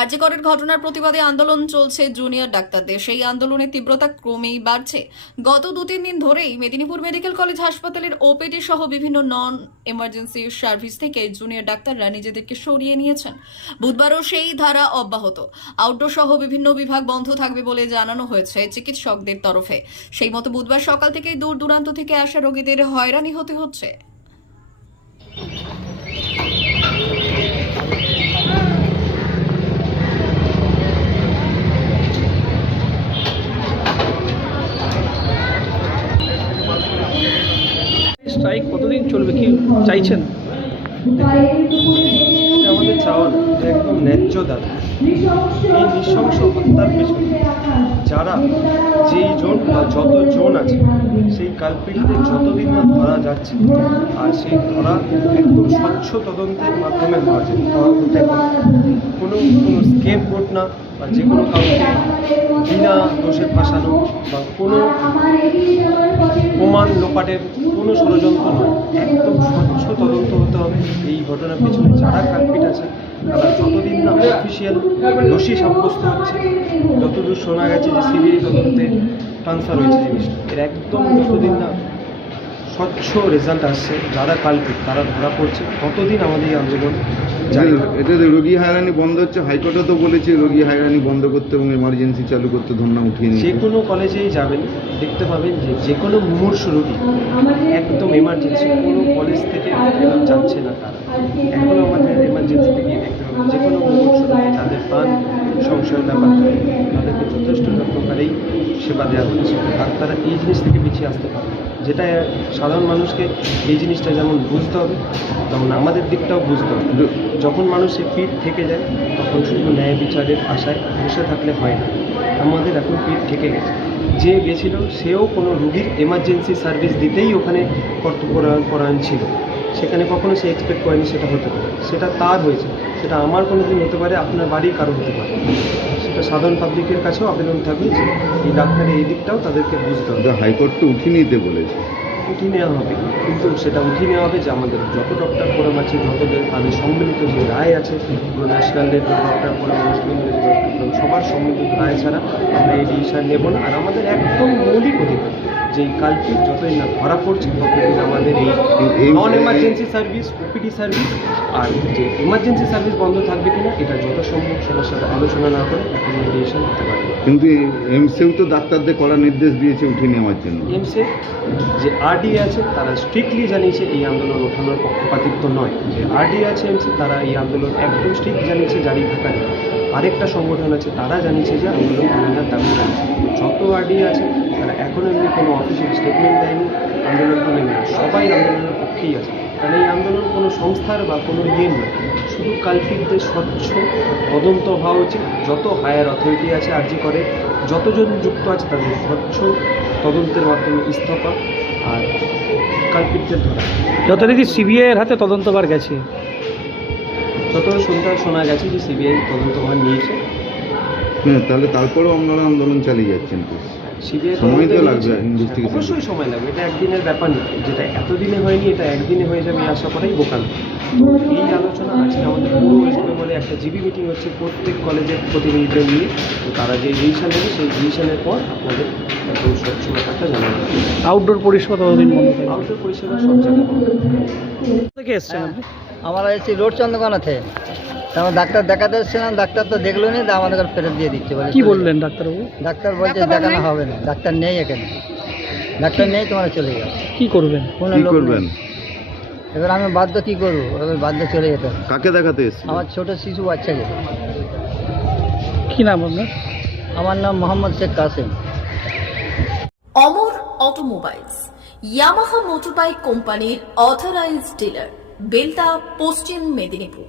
আর্যকরের ঘটনার প্রতিবাদে আন্দোলন চলছে জুনিয়র ডাক্তারদের। সেই আন্দোলনের তীব্রতা ক্রমেই বাড়ছে। গত দু তিন দিন ধরেই মেদিনীপুর মেডিকেল কলেজ হাসপাতালের ওপিডি সহ বিভিন্ন নন এমার্জেন্সি সার্ভিস থেকে জুনিয়র ডাক্তাররা নিজেদেরকে সরিয়ে নিয়েছেন। বুধবারও সেই ধারা অব্যাহত। আউটডোর সহ বিভিন্ন বিভাগ বন্ধ থাকবে বলে জানানো হয়েছে চিকিৎসকদের তরফে। সেই মতো বুধবার সকাল থেকেই দূর দূরান্ত থেকে আসা রোগীদের হয়রানি হতে হচ্ছে। চাইছেন? আমাদের চাওয়া না এটা একদম ন্যায্য এই নৃশংস হত্যার পেছনে যারা যেই জন বা যত জন আছে, সেই কালপিটদের যতদিন না ধরা যাচ্ছে, আর সেই ধরা একদম স্বচ্ছ তদন্তের মাধ্যমে হওয়া যায় কোনো কোনো স্কেপ বোর্ড না, বা যে কোনো কাউকে বিনা দোষে ফাঁসানো বা কোনো প্রমাণ লোপাটের কোনো ষড়যন্ত্র নয়। একদম স্বচ্ছ তদন্ত হতে হবে। এই ঘটনার পিছনে যারা কালপিট আছে, তারা যতদিন না অফিসিয়াল দোষী সাব্যস্ত হচ্ছে, যতদূর শোনা গেছে যে সিবিআই তদন্তে ট্রান্সফার হয়েছে জিনিসটা। এর একদম যতদিন না স্বচ্ছ রেজাল্ট আসছে যারা কালপিট তারা ধরা পড়ছে। কতদিন আমাদের এই আন্দোলন এটা তো এটাতে রোগী হয়রানি বন্ধ হচ্ছে হাইকোর্টে তো বলেছে রোগী হয়রানি বন্ধ করতে এবং এমার্জেন্সি চালু করতে ধর্ণা উঠিয়ে যে কোনো কলেজেই যাবেন দেখতে পাবেন যে যে কোনো মুমূর্ষ রোগী একদম এমার্জেন্সি কোনো কলেজ থেকে ফেরত যাচ্ছে না তারা এখনও আমাদের এমার্জেন্সিতে গিয়ে দেখতে পাবেন যে কোনো মুমূর্ষ রোগী যাদের প্রাণ সংশয়ের ব্যাপার থাকে তাদেরকে যথেষ্ট যত্নকারেই দেওয়া আর তারা এই জিনিস থেকে পিছিয়ে আসতে পারে। যেটা সাধারণ মানুষকে এই জিনিসটা যেমন বুঝতে হবে তেমন আমাদের দিকটাও বুঝতে হবে। যখন মানুষের পিঠ থেকে যায় তখন শুধু ন্যায় বিচারের আশায় বসে থাকলে হয় না। আমাদের এখন পিঠ থেকে গেছে। যে গেছিল সেও কোনো রুগীর এমার্জেন্সি সার্ভিস দিতেই ওখানে কর্তব্যপরায়ণ পরায়ণ ছিল। সেখানে কখনো সে এক্সপেক্ট করেনি সেটা হতে পারে। সেটা তার হয়েছে সেটা আমার কোনো দিন হতে পারে আপনার বাড়ির কারও হতে পারে। সেটা সাধারণ পাবলিকের কাছেও আবেদন থাকবে যে এই ডাক্তারের এই দিকটাও তাদেরকে বুঝতে হবে। হাইকোর্ট তো উঠিয়ে নিতে বলেছে। উঠিয়ে নেওয়া হবে কিন্তু সেটা উঠিয়ে নেওয়া হবে যে আমাদের যত ডক্টর ফোরাম আছে যত যে- তাদের সম্মিলিত যে রায় আছে পুরো national level doctor forum west বেঙ্গলের যে ডক্টর ফোরাম সবার সম্মিলিত রায় ছাড়া আমরা এই ডিসিশন নেব না। আর আমাদের একদম মৌলিক অধিকার। যে এই কালপিট যতই না ধরা পড়ছে ততদিন আমাদের এই non emergency service OPD service আর যে এমার্জেন্সি সার্ভিস বন্ধ থাকবে কিনা এটা যত সম্ভব সবার সাথে আলোচনা না করে এখন ডিসিশন নিতে পারি। কিন্তু এমসেও তো ডাক্তারদের কড়া নির্দেশ দিয়েছে উঠিয়ে নেওয়ার জন্য। এমসে যে আরডি আছে তারা স্ট্রিক্টলি জানিয়েছে এই আন্দোলন ওঠানোর পক্ষপাতিত্ব নয়। যে আরডি আছে এমসে তারা এই আন্দোলন একদম স্ট্রিক্ট জানিয়েছে জারি থাকার আরেকটা সংগঠন আছে তারা জানিয়েছে যে আন্দোলন দাবি জানিয়েছে। যত আরডি আছে তারা এখনও এমনি কোনো অফিসিয়াল স্টেটমেন্ট দেয়নি আন্দোলন করে নেই। সবাই আন্দোলনের পক্ষেই আছে। কারণ এই আন্দোলন কোনো সংস্থার বা কোনো ইয়ে নয়। শুধু কালপিকদের স্বচ্ছ তদন্ত হওয়া উচিত। যত হায়ার অথরিটি আছে আর্জি করে যতজন যুক্ত আছে তাদের স্বচ্ছ তদন্তের মাধ্যমে ইস্তফা আর কালপিটদের ধরা। যথারীতি সিবিআই এর হাতে তদন্তবার গেছে। যত সন্ধ্যায় শোনা গেছে যে সিবিআই তদন্তভার নিয়েছে হ্যাঁ তাহলে তারপরেও আপনারা আন্দোলন চালিয়ে যাচ্ছেন তো। সময় তো লাগবে। অবশ্যই সময় লাগবে এটা একদিনের ব্যাপার না যেটা এতদিনে হয়নি এটা একদিনে হয়ে যাবে আশা করাই বোকামি। তো এই আলোচনা আজকে আমাদের পুরো ওয়েস্ট বেঙ্গলে একটা জিবি মিটিং হচ্ছে প্রত্যেক কলেজের প্রতিনিধিদের নিয়ে। তো তারা যে ডিসিশন নেবে সেই ডিসিশনের পর আপনাদের একদম স্বচ্ছ ব্যাপারটা জানানো আউটডোর পরিষেবা ততদিন আউটডোর পরিষেবা সব জায়গায়। থেকে। এসছেন আমরা এসেছি রোড চন্দ্রকোনা থেকে। তারপর ডাক্তার দেখাতে এসেছিলাম ডাক্তার তো দেখল নি আমাদের ফেরত দিয়ে দিচ্ছে বলে কি বললেন ডাক্তারবাবু? ডাক্তার বলছে দেখানো হবে না ডাক্তার নেই এখানে। ডাক্তার নেই তোমরা চলে যাও কি করবেন? কোনো কি লোক করবেন? নেই। এবার আমি বাধ্য কি করব? এবার বাধ্য চলে যেতে হবে। কাকে দেখাতে এসেছিল আমার ছোট শিশু বাচ্চাকে। কি নাম আপনার? আমার নাম Mohammad Sheikh Kasem. Amar automobiles Yamaha motorbike কোম্পানির অথরাইজড ডিলার বেলদা পশ্চিম মেদিনীপুর।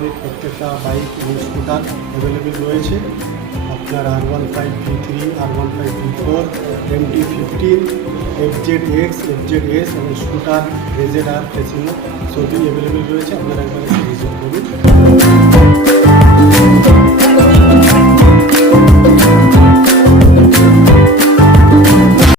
কোম্পানির প্রত্যেকটা বাইক এবং স্কুটার অ্যাভেলেবেল রয়েছে। আপনার R one five V three R one five V four M T fifteen F Z X F Z S এবং scooter রেজেড আর Fascino সবই available রয়েছে। আপনারা একবার এসে ভিজিট করুন।